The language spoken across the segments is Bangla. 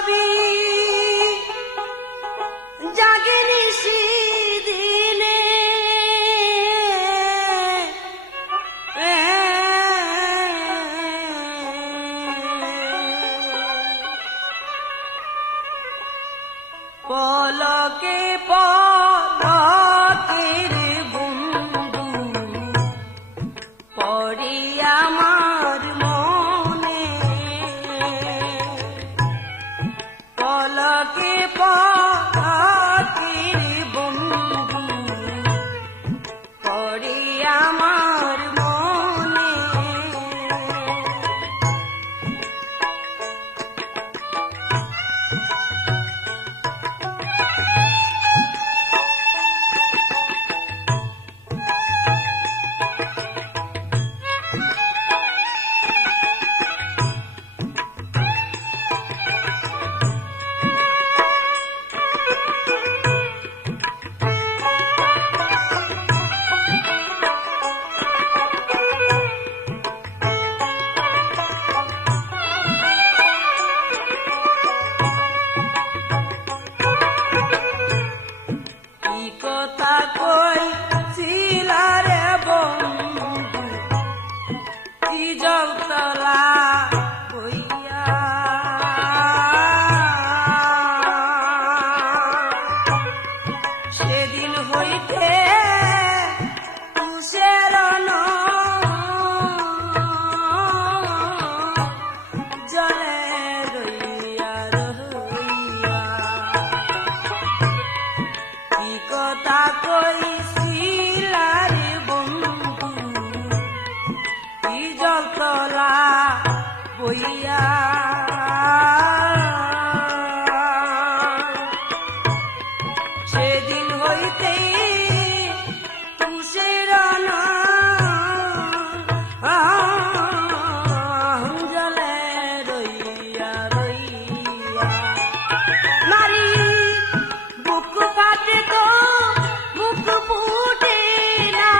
ছবি জাগেনি দিনে পলকে পলকের বন্ধু পড়ে আমার মনে পলকে পলকের বন্ধু পড়ে আমার মনে কথা কইছিল রে বন্ধু কি জলতলা হইয়া সেদিন হইতে তুষের জলে রইয়া রইয়া কি কথা কইছিল রে বন্ধু কি জলতলা বইয়া সেদিন হইতে তুষের জলে রইয়া রইয়া নারী বুক ফাটে তো বুক ফুটে না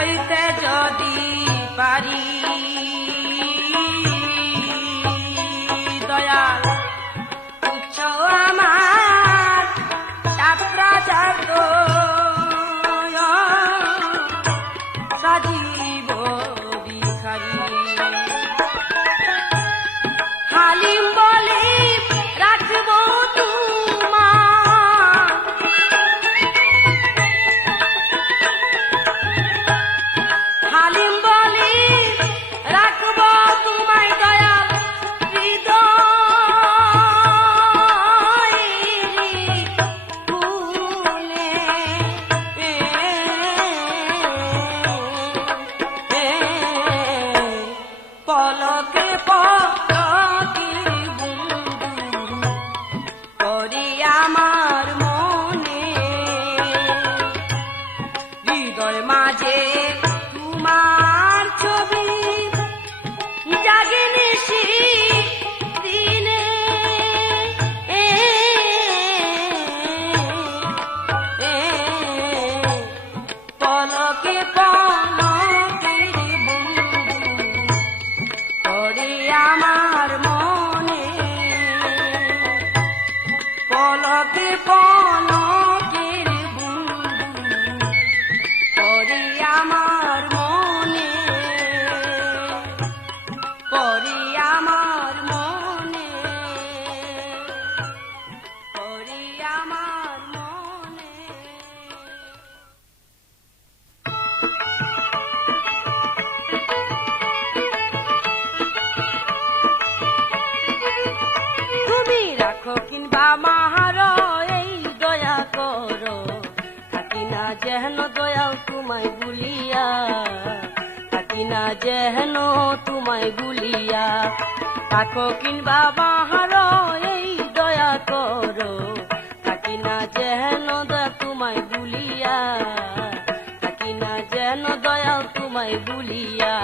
হইতে যদি পারি দয়াল তুচ্ছ আমার ছাত্রাচার্য সাজিব ভিখারি হালিম বলে রাখব তোমার হালিম বলে রাখব তোমায় দয়াল হৃদয়ের ফুলে পলকে পলকে বন্ধু করে আমার মনে হৃদয় মাঝে তোমার ছবি জাগে নিশি দিনে পলকে পলকে বন্ধু করে আমার মনে পলকে পলকের বন্ধু করে আমার মনে করে আমার মনে করে আমার মনে তুমি রাখো কিংবা মাহার এই দয়া করো থাকি না যেন দয়াল তোমায় ভুলিয়া থাকি না যেন তোমায় ভুলিয়া রাখো কিংবা মাহার এই দয়া করো থাকি না যেন দয়া তোমায় ভুলিয়া থাকি না যেন দয়াল তোমায় ভুলিয়া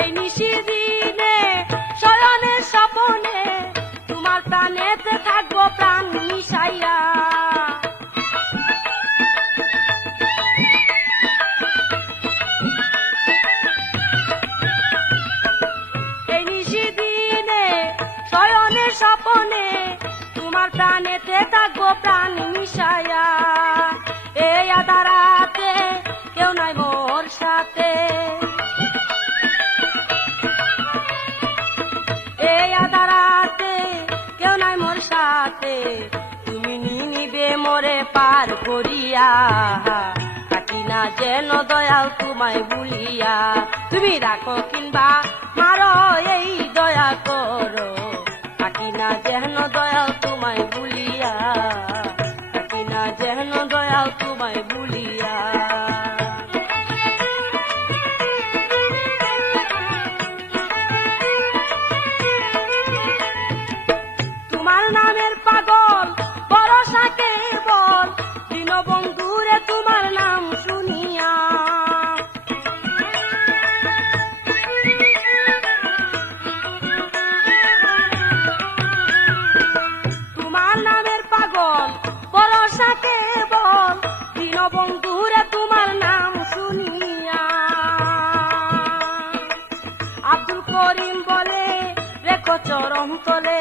এই নিশিদিনে শয়নে স্বপনে তোমার প্রাণেতে থাকবো প্রাণ মিশাইয়া এই নিশিদিনে শয়নে স্বপনে তোমার প্রাণেতে থাকবো প্রাণ মিশাইয়া এই আধারাতে কেউ নাই মোর সাথে এই আধারাতে কেউ নাই মোর সাথে তুমি নিবে মোরে পার করিয়া থাকি না যেন দয়াল তোমায় ভুলিয়া তুমি রাখো কিংবা মারো এই দয়া করো থাকি না যেন দয়াল তোমায় ভুলিয়া থাকি না যেন দয়াল তোমায় ভুলিয়া তোমার নামের পাগল ভরসা কেবল দীনবন্ধুরে তোমার নাম শুনিয়া তোমার নামের পাগল ভরসা কেবল দীনবন্ধুরে তোমার নাম শুনিয়া আব্দুল করিম বলে রেখো চরম তলে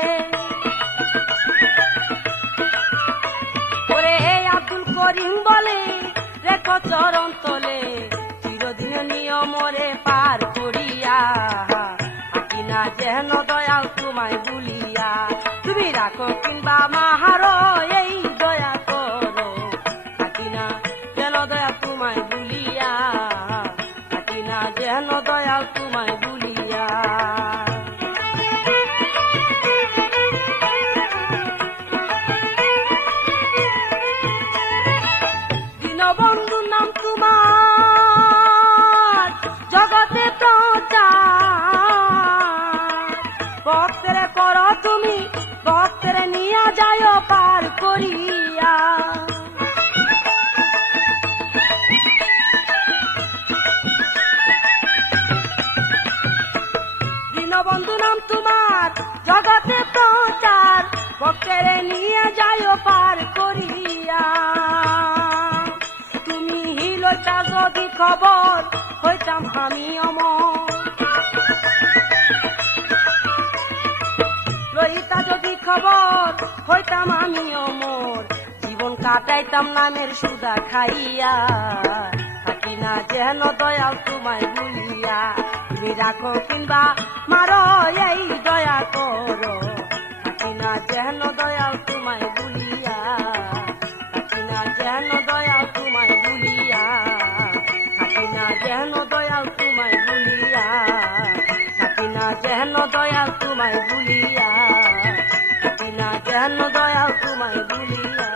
আব্দুল করিম বলে রেখো চরণ তলে চিরদিন নিয়মরে পার করিয়া থাকি না যেন দয়াল তোমায় ভুলিয়া তুমি রাখো কিংবা মাহার এই দয়া করো থাকি না যেন দয়াল তোমায় ভুলিয়া থাকি না যেন দয়াল তোমায় ভুলিয়া দীনবন্ধু নাম তোমার জগতে প্রচার ভক্তের করো তুমি ভক্তের নিয়া যায় পার করিয়া দীনবন্ধু নাম তোমার জগতে প্রচার যাইও পার করিয়া। তুমি লইতা যদি খবর হইতাম আমি অমর, লইতা যদি খবর হইতাম আমি অমর, জীবন কাটাইতাম নামের সুদা খাইয়া। থাকি না যেন দয়াল তোমায় ভুলিয়া, তুমি রাখো কিংবা মারো এই দয়া করো। থাকি না যেন দয়াল তোমায় ভুলিয়া, থাকি না যেন দয়াল তোমায় ভুলিয়া, থাকি না যেন দয়াল তোমায় ভুলিয়া, থাকি না যেন দয়াল তোমায় ভুলিয়া, থাকি না যেন দয়াল তোমায় ভুলিয়া।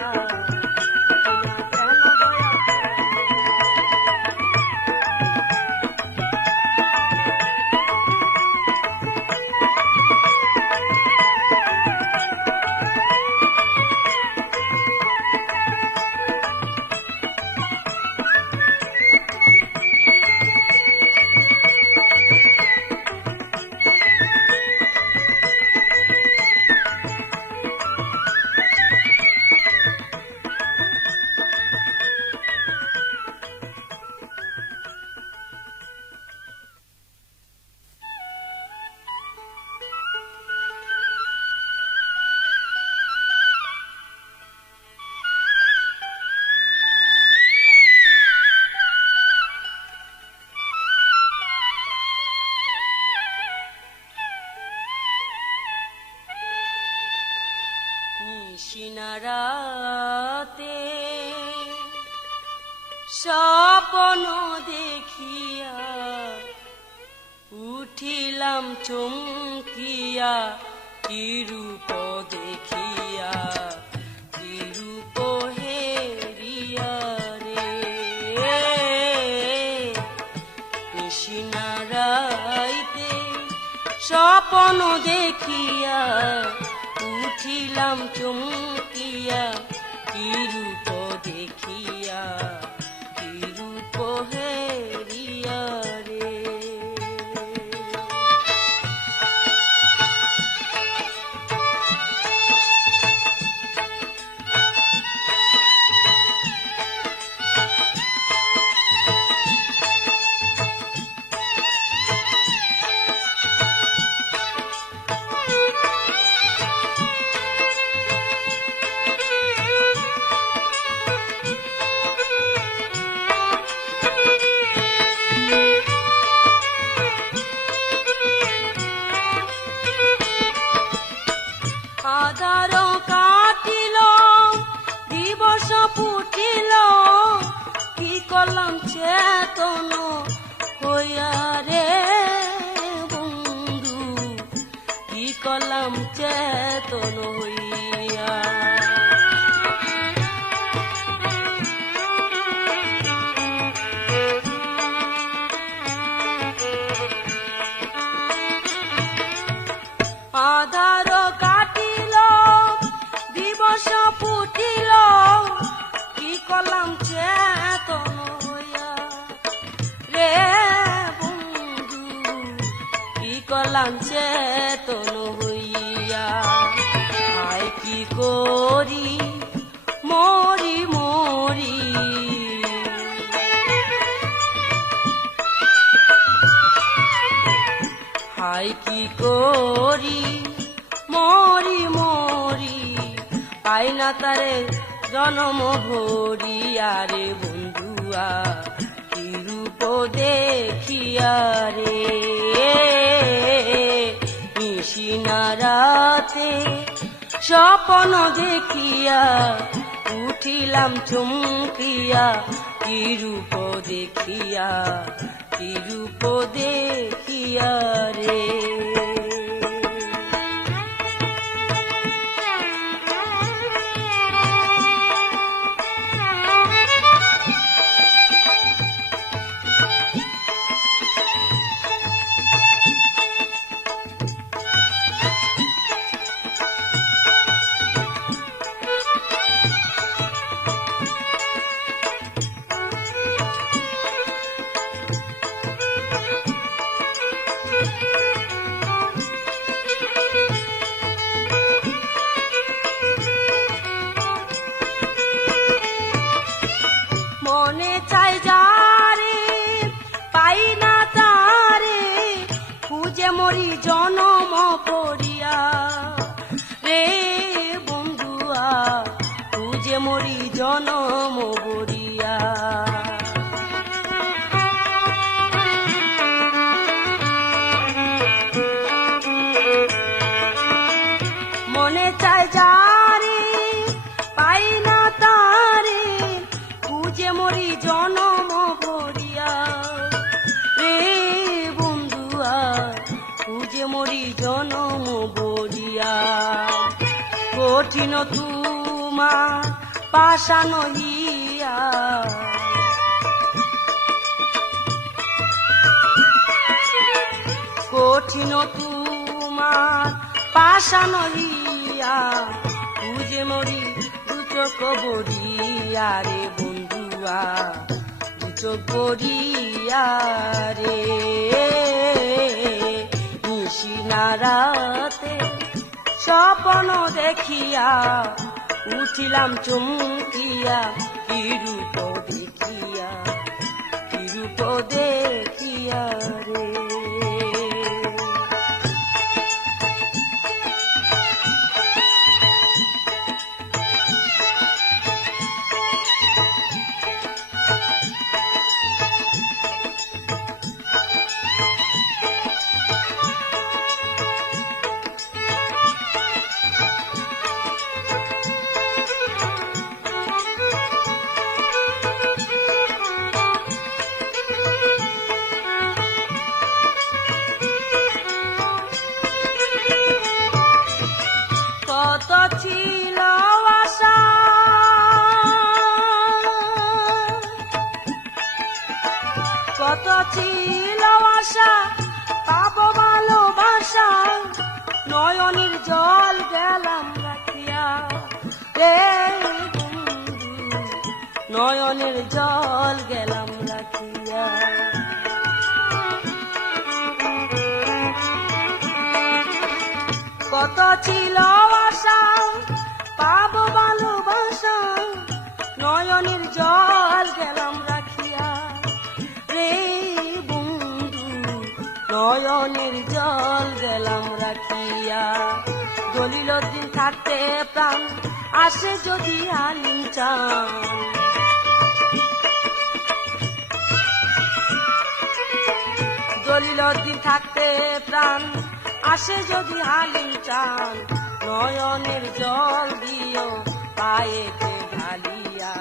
নিশিনারাতে স্বপ্ন দেখিয়া উঠিলাম চমকিয়া, কি রূপ দেখিয়া, কি রূপ হেরিয়া রে। নিশিনারাতে স্বপ্ন দেখিয়া উঠিলাম চমকিয়া, কি রূপ দেখিয়া, কি রূপ হেরিয়া রে। আধার কাটিল দিবস ফুটিল, কি করলাম চেতন হইয়া রে বন্ধু, কি করলাম চেতন হইয়া। আধার কাটিল দিবস ফুটিল, কি করলাম চেতন হইয়া রে বন্ধু, কি করলাম চেতন হইয়া। হায় কি করি মরি মরি, হায় কি করি মরি মরি, পাই না তারে জনম ভরিয়া রে বন্ধুয়া, কি রূপ দেখিয়া রে। নিশিনারাতে স্বপ্ন দেখিয়া উঠিলাম চমকিয়া, কি রূপ দেখিয়া, কি রূপ দেখিয়া রে। মরি জনম পড়িয়া রে বন্ধুয়া খুঁজে মরি জনম পড়িয়া। মনে চায় যারে পাই না তারে খুঁজে মরি জনম ভরিয়া রে বন্ধুয়া খুঁজে মরি জনম ভরিয়া। কঠিন তোমার পাষাণ হিয়া কঠিন তোমার পাষাণ হিয়া খুঁজে মরি দু চোখ বরিয়া রে বন্ধুয়া দু চোখ বরিয়া রে। নিশিনা রাতে স্বপ্ন দেখিয়া উঠিলাম চমকিয়া কি রূপ দেখিয়া কি রূপ দেখিয়া রে। কত ছিল আশা কত ছিল আশা পাবো ভালোবাসা নয়নের জল গেলাম রাখিয়া রে বন্ধু নয়নের জল গেলাম রাখিয়া। কত ছিল আশা পাবো ভালোবাসা নয়নের জল গেলাম রাখিয়া রে বন্ধু নয়নের জল গেলাম রাখিয়া। দলিল দিন থাকতে প্রাণ আসে যদি আলিম চান দলিল দিন থাকতে প্রাণ আসে যদি হালিম চান নয়নের জল দিও পায়েতে ঢালিয়া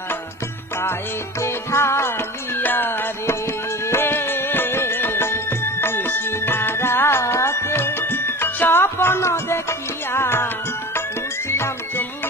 পায়েতে ঢালিয়া রে। নিশিনা রাতে স্বপ্ন দেখিয়া উঠিলাম চমকিয়া